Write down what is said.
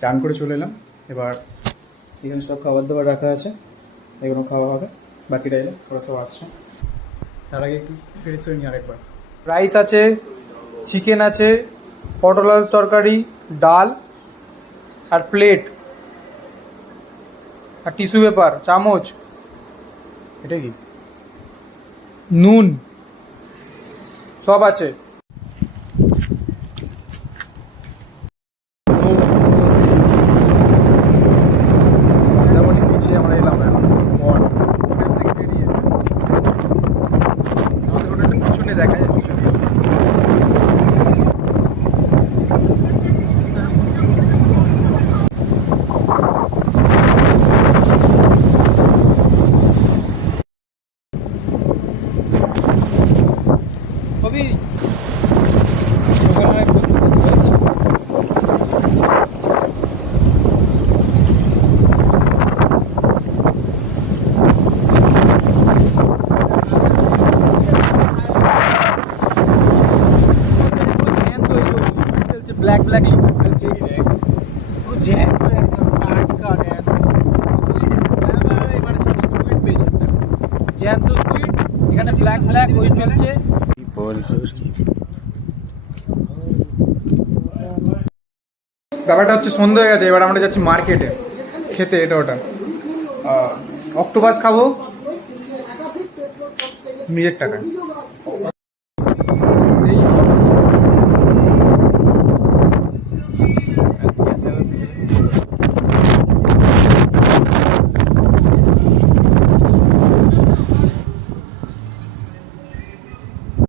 চান করে চলে এলাম। এবার এখানে সব খাবার দাবার রাখা আছে, এগুলো খাওয়া হবে। বাকিটা এলে ওরা সব আসছে, তার আগে একটু ফ্রেশ হয়ে নিই আরেকবার। রাইস আছে, চিকেন আছে, পটল আলুর তরকারি, ডাল আর প্লেট আর টিস্যু পেপার, চামচ, এটা কি, নুন সব আছে। মন্দারমণির নিচে আমরা এলাম এখন পর হোটেল থেকে বেরিয়ে। আমাদের হোটেলটা পিছনে দেখা যাচ্ছে যদিও। কবি ব্ল্যাক ব্ল্যাক লিকুইড ফেলছে, পুরো জ্যাম টাটকা মানে স্কুইড পেয়েছে, জ্যান্ত স্কুইড, এখানে ব্ল্যাক ব্ল্যাক ওই ফেলছে। ব্যাপারটা হচ্ছে সন্ধ্যা হয়ে গেছে, এবার আমরা যাচ্ছি মার্কেটে খেতে এটা ওটা। অক্টোপাস খাবো নিজের টাকায়, সেই